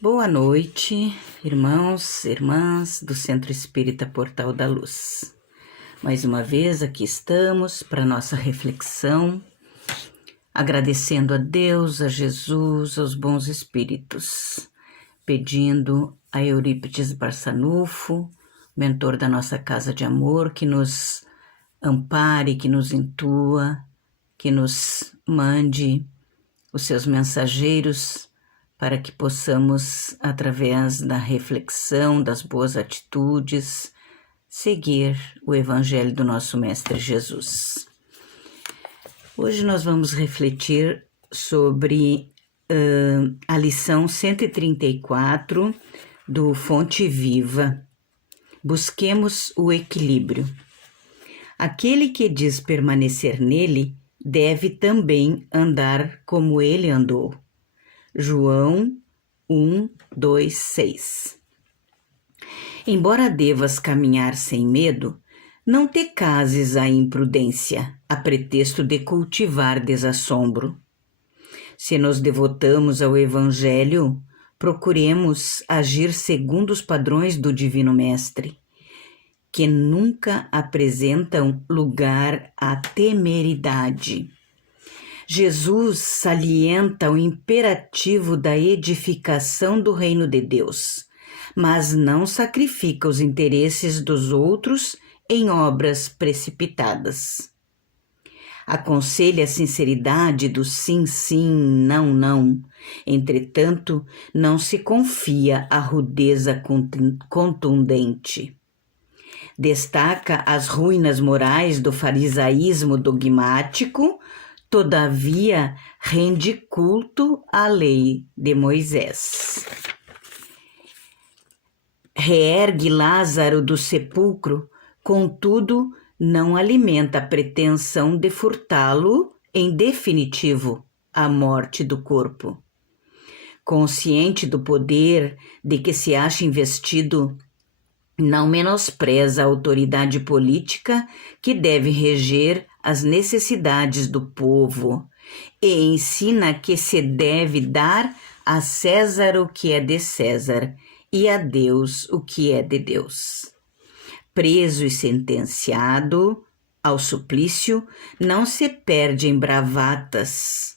Boa noite, irmãos, irmãs do Centro Espírita Portal da Luz. Mais uma vez aqui estamos para nossa reflexão, agradecendo a Deus, a Jesus, aos bons espíritos, pedindo a Eurípides Barçanufo, mentor da nossa Casa de Amor, que nos ampare, que nos intua, que nos mande os seus mensageiros para que possamos, através da reflexão, das boas atitudes, seguir o Evangelho do nosso Mestre Jesus. Hoje nós vamos refletir sobre a lição 134 do Fonte Viva. Busquemos o equilíbrio. Aquele que diz permanecer nele deve também andar como ele andou. João 1, 2, 6. Embora devas caminhar sem medo, não te cases à imprudência, a pretexto de cultivar desassombro. Se nos devotamos ao Evangelho, procuremos agir segundo os padrões do Divino Mestre, que nunca apresentam lugar à temeridade. Jesus salienta o imperativo da edificação do reino de Deus, mas não sacrifica os interesses dos outros em obras precipitadas. Aconselha a sinceridade do sim, sim, não, não. Entretanto, não se confia à rudeza contundente. Destaca as ruínas morais do farisaísmo dogmático, todavia rende culto à lei de Moisés. Reergue Lázaro do sepulcro, contudo, não alimenta a pretensão de furtá-lo em definitivo à morte do corpo. Consciente do poder de que se acha investido, não menospreza a autoridade política que deve reger as necessidades do povo e ensina que se deve dar a César o que é de César e a Deus o que é de Deus. Preso e sentenciado ao suplício, não se perde em bravatas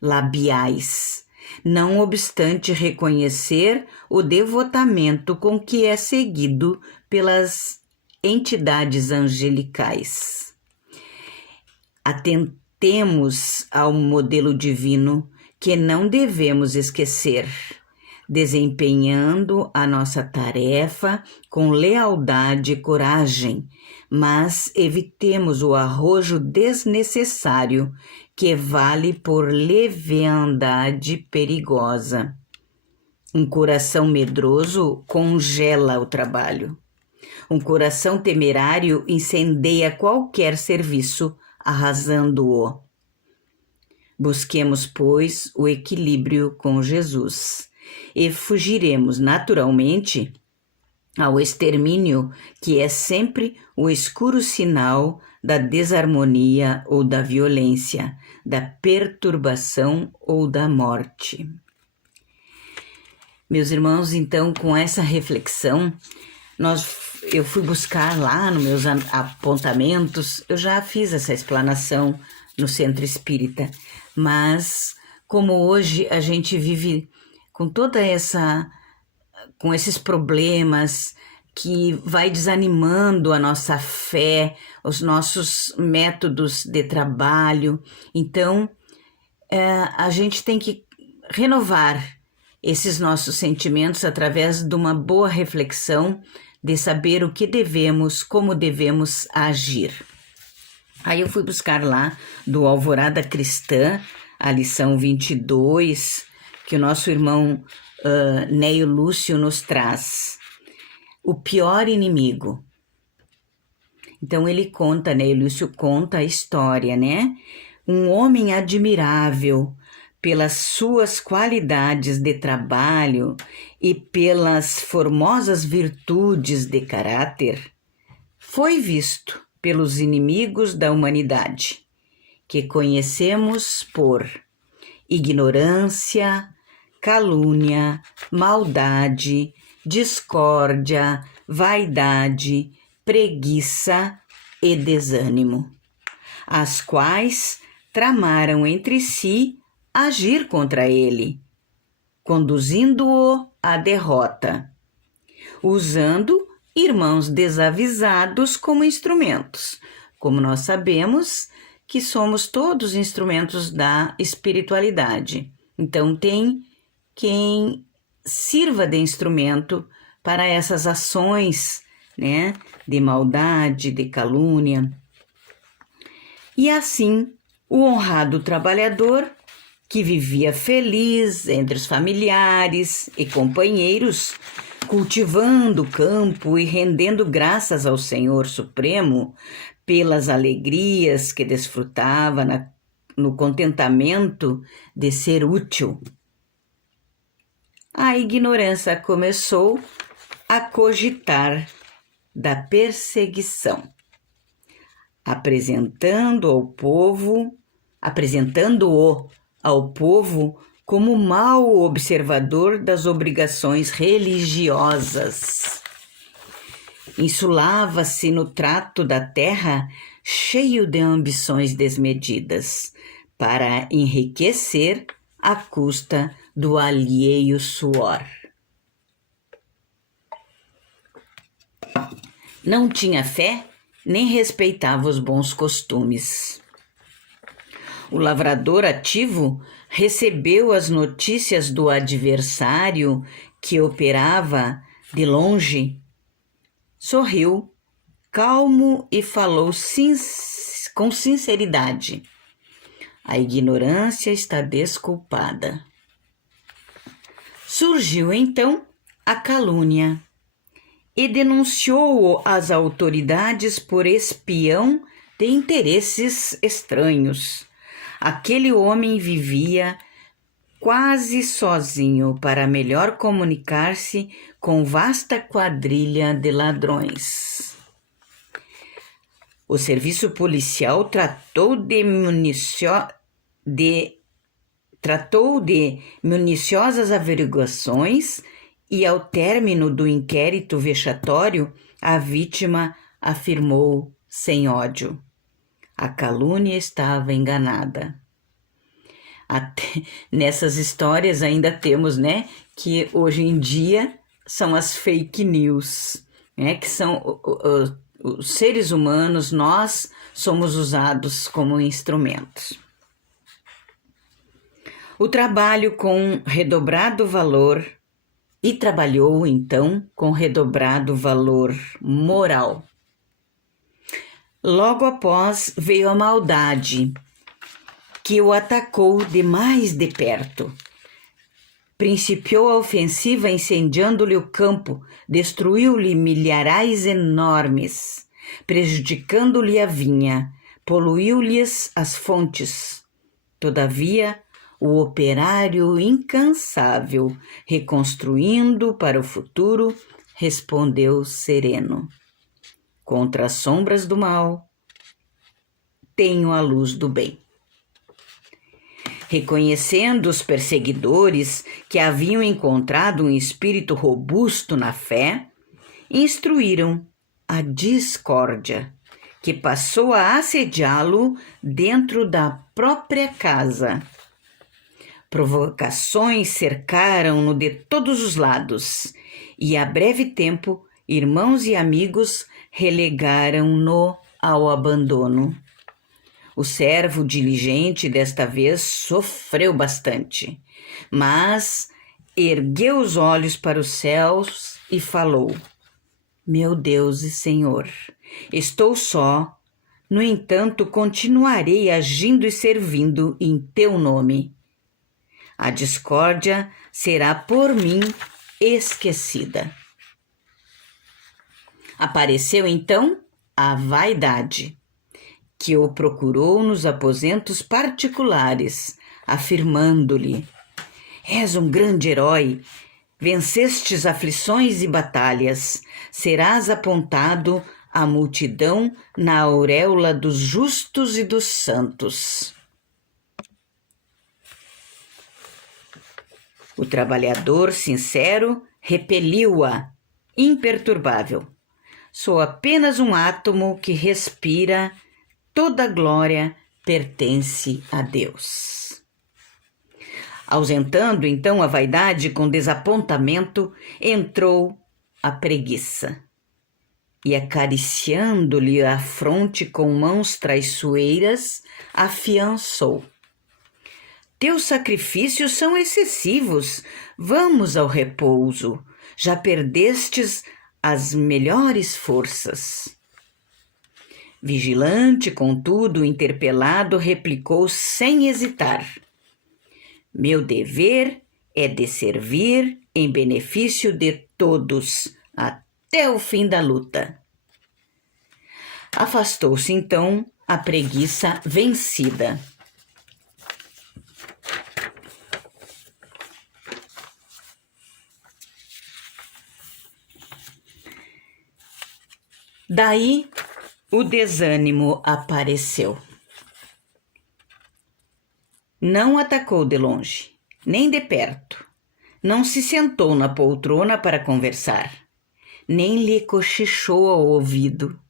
labiais, não obstante reconhecer o devotamento com que é seguido pelas entidades angelicais. Atentemos ao modelo divino que não devemos esquecer, desempenhando a nossa tarefa com lealdade e coragem, mas evitemos o arrojo desnecessário que vale por leviandade perigosa. Um coração medroso congela o trabalho. Um coração temerário incendeia qualquer serviço, arrasando-o. Busquemos, pois, o equilíbrio com Jesus e fugiremos naturalmente ao extermínio, que é sempre o escuro sinal da desarmonia ou da violência, da perturbação ou da morte. Meus irmãos, então, com essa reflexão, eu fui buscar lá nos meus apontamentos, eu já fiz essa explanação no Centro Espírita, mas como hoje a gente vive com esses problemas que vai desanimando a nossa fé, os nossos métodos de trabalho, então a gente tem que renovar esses nossos sentimentos através de uma boa reflexão, de saber o que devemos, como devemos agir. Aí eu fui buscar lá do Alvorada Cristã, a lição 22, que o nosso irmão Neio Lúcio nos traz. O pior inimigo. Então ele conta, Neio Lúcio conta a história, né? Um homem admirável pelas suas qualidades de trabalho e pelas formosas virtudes de caráter, foi visto pelos inimigos da humanidade, que conhecemos por ignorância, calúnia, maldade, discórdia, vaidade, preguiça e desânimo, as quais tramaram entre si agir contra ele, conduzindo-o à derrota, usando irmãos desavisados como instrumentos. Como nós sabemos que somos todos instrumentos da espiritualidade. Então, tem quem sirva de instrumento para essas ações, né, de maldade, de calúnia. E assim, o honrado trabalhador, que vivia feliz entre os familiares e companheiros, cultivando o campo e rendendo graças ao Senhor Supremo pelas alegrias que desfrutava no contentamento de ser útil. A ignorância começou a cogitar da perseguição, apresentando-o ao povo como mau observador das obrigações religiosas. Insulava-se no trato da terra, cheio de ambições desmedidas, para enriquecer à custa do alheio suor. Não tinha fé, nem respeitava os bons costumes. O lavrador ativo recebeu as notícias do adversário que operava de longe, sorriu, calmo e falou com sinceridade: a ignorância está desculpada. Surgiu então a calúnia e denunciou-o às autoridades por espião de interesses estranhos. Aquele homem vivia quase sozinho para melhor comunicar-se com vasta quadrilha de ladrões. O serviço policial tratou de minuciosas averiguações e, ao término do inquérito vexatório, a vítima afirmou sem ódio: a calúnia estava enganada. Até nessas histórias ainda temos, né, que hoje em dia são as fake news, né, que são os seres humanos, nós somos usados como instrumentos. O trabalho com redobrado valor, e trabalhou então com redobrado valor moral. Logo após veio a maldade, que o atacou de mais de perto. Principiou a ofensiva incendiando-lhe o campo, destruiu-lhe milharais enormes, prejudicando-lhe a vinha, poluiu-lhes as fontes. Todavia, o operário incansável, reconstruindo para o futuro, respondeu sereno: contra as sombras do mal, tenho a luz do bem. Reconhecendo os perseguidores que haviam encontrado um espírito robusto na fé, instruíram a discórdia, que passou a assediá-lo dentro da própria casa. Provocações cercaram-no de todos os lados, e a breve tempo, irmãos e amigos relegaram-no ao abandono. O servo diligente desta vez sofreu bastante, mas ergueu os olhos para os céus e falou: meu Deus e Senhor, estou só, no entanto continuarei agindo e servindo em teu nome. A discórdia será por mim esquecida. Apareceu então a vaidade, que o procurou nos aposentos particulares, afirmando-lhe: és um grande herói, vencestes aflições e batalhas, serás apontado à multidão na auréola dos justos e dos santos. O trabalhador sincero repeliu-a, imperturbável. Sou apenas um átomo que respira, toda glória pertence a Deus. Ausentando então a vaidade com desapontamento, entrou a preguiça. E acariciando-lhe a fronte com mãos traiçoeiras, afiançou. Teus sacrifícios são excessivos, vamos ao repouso, já perdestes as melhores forças. Vigilante, contudo, interpelado, replicou sem hesitar. Meu dever é de servir em benefício de todos, até o fim da luta. Afastou-se então a preguiça vencida. Daí o desânimo apareceu. Não atacou de longe, nem de perto. Não se sentou na poltrona para conversar, nem lhe cochichou ao ouvido.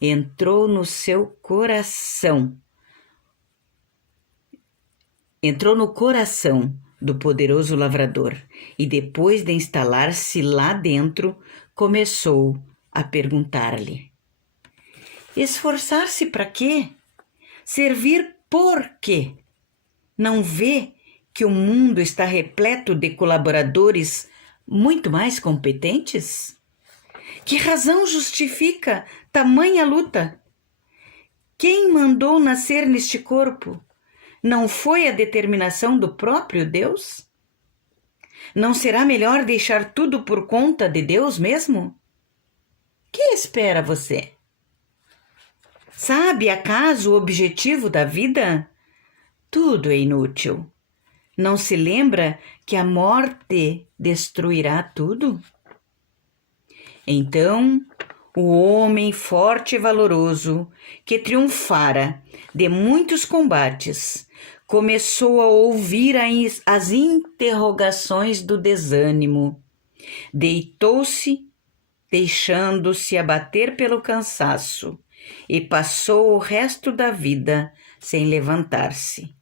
Entrou no seu coração. Entrou no coração do poderoso lavrador e, depois de instalar-se lá dentro, começou a perguntar-lhe: esforçar-se para quê? Servir por quê? Não vê que o mundo está repleto de colaboradores muito mais competentes? Que razão justifica tamanha luta? Quem mandou nascer neste corpo? Não foi a determinação do próprio Deus? Não será melhor deixar tudo por conta de Deus mesmo? Que espera você? Sabe acaso o objetivo da vida? Tudo é inútil. Não se lembra que a morte destruirá tudo? Então, o homem forte e valoroso, que triunfara de muitos combates, começou a ouvir as interrogações do desânimo. Deitou-se, deixando-se abater pelo cansaço, e passou o resto da vida sem levantar-se.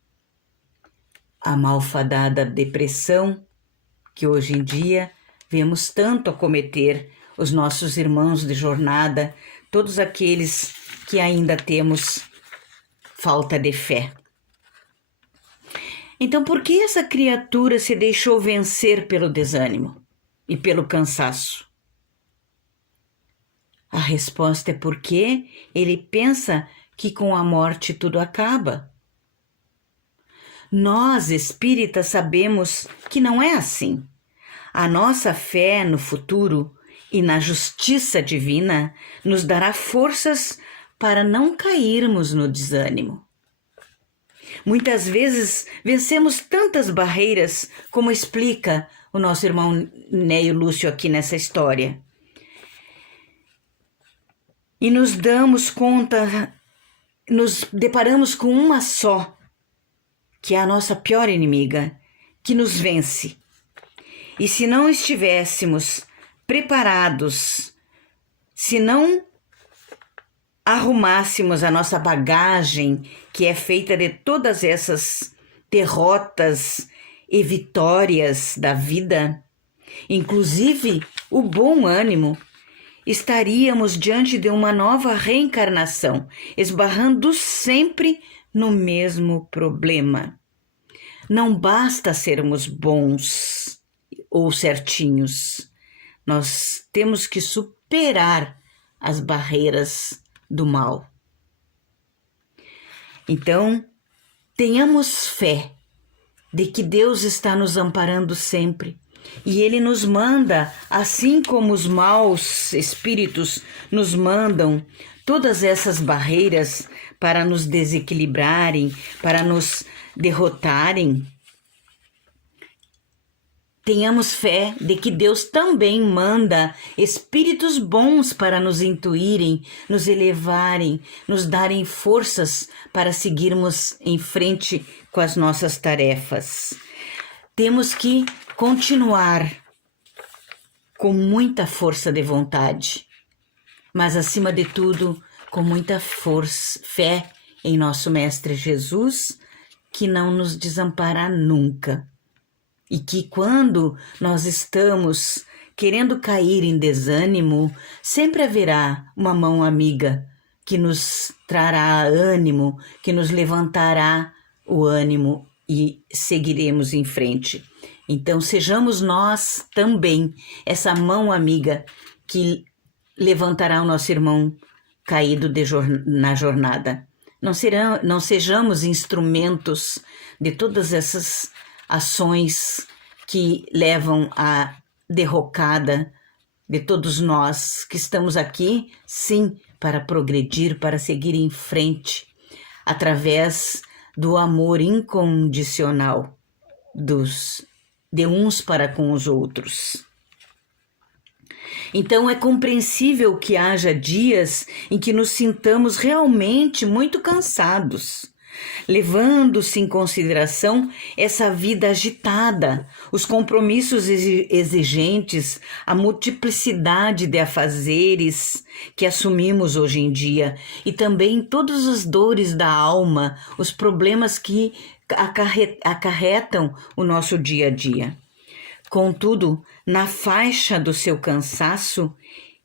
A malfadada depressão, que hoje em dia vemos tanto acometer os nossos irmãos de jornada, todos aqueles que ainda temos falta de fé. Então, por que essa criatura se deixou vencer pelo desânimo e pelo cansaço? A resposta é porque ele pensa que com a morte tudo acaba. Nós, espíritas, sabemos que não é assim. A nossa fé no futuro e na justiça divina nos dará forças para não cairmos no desânimo. Muitas vezes vencemos tantas barreiras, como explica o nosso irmão Neio Lúcio aqui nessa história. E nos damos conta, nos deparamos com uma só, que é a nossa pior inimiga, que nos vence. E se não estivéssemos preparados, se não arrumássemos a nossa bagagem, que é feita de todas essas derrotas e vitórias da vida, inclusive o bom ânimo, estaríamos diante de uma nova reencarnação, esbarrando sempre no mesmo problema. Não basta sermos bons ou certinhos. Nós temos que superar as barreiras do mal. Então, tenhamos fé de que Deus está nos amparando sempre. E Ele nos manda, assim como os maus espíritos nos mandam todas essas barreiras para nos desequilibrarem, para nos derrotarem. Tenhamos fé de que Deus também manda espíritos bons para nos intuírem, nos elevarem, nos darem forças para seguirmos em frente com as nossas tarefas. temos que continuar com muita força de vontade, mas acima de tudo, com muita força, fé em nosso Mestre Jesus, que não nos desampara nunca. E que quando nós estamos querendo cair em desânimo, sempre haverá uma mão amiga que nos trará ânimo, que nos levantará o ânimo e seguiremos em frente. Então, sejamos nós também essa mão amiga que levantará o nosso irmão caído na jornada. Não sejamos instrumentos de todas essas ações que levam à derrocada de todos nós que estamos aqui, sim, para progredir, para seguir em frente, através do amor incondicional de uns para com os outros. Então é compreensível que haja dias em que nos sintamos realmente muito cansados, levando-se em consideração essa vida agitada, os compromissos exigentes, a multiplicidade de afazeres que assumimos hoje em dia e também todas as dores da alma, os problemas que acarretam o nosso dia a dia. Contudo, na faixa do seu cansaço,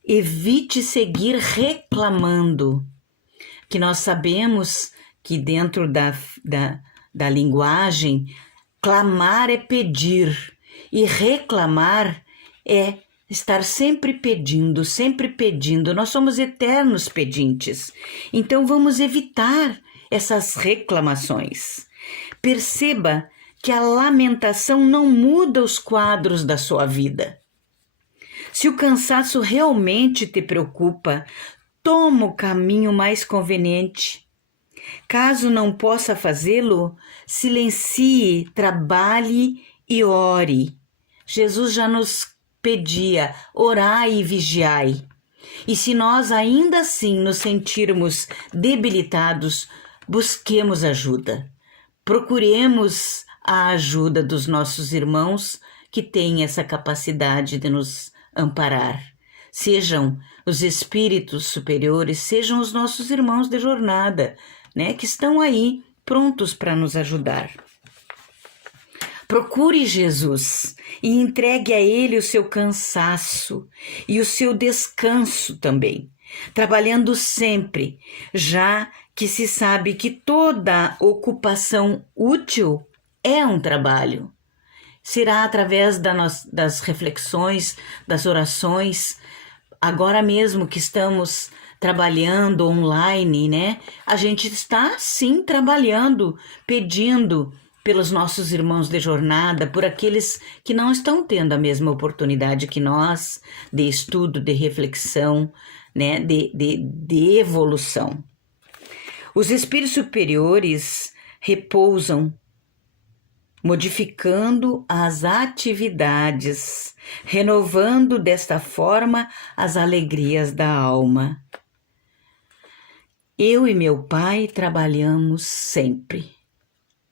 evite seguir reclamando, que nós sabemos que dentro da linguagem, clamar é pedir e reclamar é estar sempre pedindo, sempre pedindo. Nós somos eternos pedintes, então vamos evitar essas reclamações. Perceba que a lamentação não muda os quadros da sua vida. Se o cansaço realmente te preocupa, toma o caminho mais conveniente. Caso não possa fazê-lo, silencie, trabalhe e ore. Jesus já nos pedia, orai e vigiai. E se nós ainda assim nos sentirmos debilitados, busquemos ajuda. Procuremos a ajuda dos nossos irmãos que têm essa capacidade de nos amparar. Sejam os espíritos superiores, sejam os nossos irmãos de jornada, né, que estão aí prontos para nos ajudar. Procure Jesus e entregue a Ele o seu cansaço e o seu descanso também, trabalhando sempre, já que se sabe que toda ocupação útil é um trabalho. Será através das reflexões, das orações, agora mesmo que estamos trabalhando online, né? A gente está sim trabalhando, pedindo pelos nossos irmãos de jornada, por aqueles que não estão tendo a mesma oportunidade que nós, de estudo, de reflexão, né? de evolução. Os espíritos superiores repousam, modificando as atividades, renovando desta forma as alegrias da alma. Eu e meu Pai trabalhamos sempre,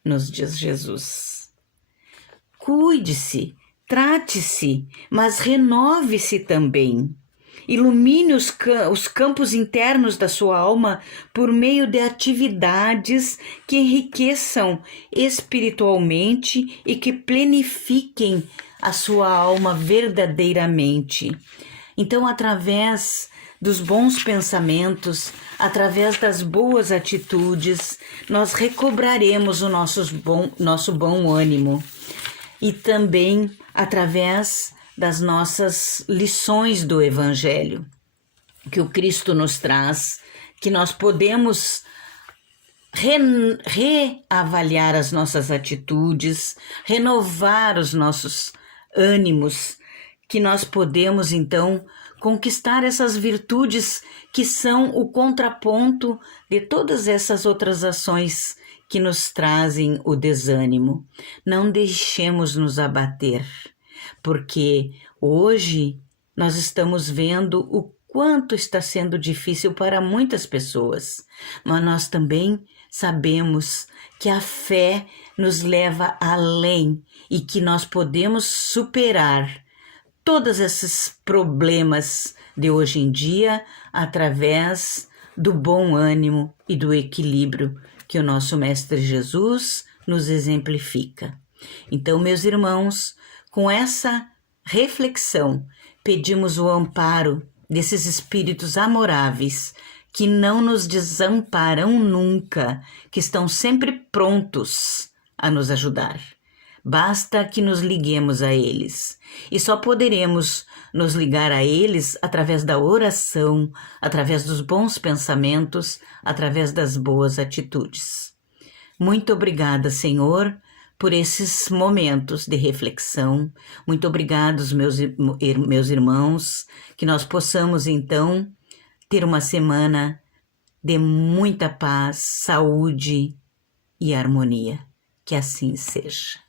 nos diz Jesus. Cuide-se, trate-se, mas renove-se também. Ilumine os campos internos da sua alma por meio de atividades que enriqueçam espiritualmente e que plenifiquem a sua alma verdadeiramente. Então, através dos bons pensamentos, através das boas atitudes, nós recobraremos o nosso bom ânimo. E também através das nossas lições do Evangelho, que o Cristo nos traz, que nós podemos reavaliar as nossas atitudes, renovar os nossos ânimos, que nós podemos, então, conquistar essas virtudes que são o contraponto de todas essas outras ações que nos trazem o desânimo. Não deixemos nos abater, porque hoje nós estamos vendo o quanto está sendo difícil para muitas pessoas, mas nós também sabemos que a fé nos leva além e que nós podemos superar todos esses problemas de hoje em dia através do bom ânimo e do equilíbrio que o nosso Mestre Jesus nos exemplifica. Então, meus irmãos, com essa reflexão, pedimos o amparo desses espíritos amoráveis que não nos desamparam nunca, que estão sempre prontos a nos ajudar. Basta que nos liguemos a eles. E só poderemos nos ligar a eles através da oração, através dos bons pensamentos, através das boas atitudes. Muito obrigada, Senhor, por esses momentos de reflexão. Muito obrigados, meus irmãos, que nós possamos, então, ter uma semana de muita paz, saúde e harmonia. Que assim seja.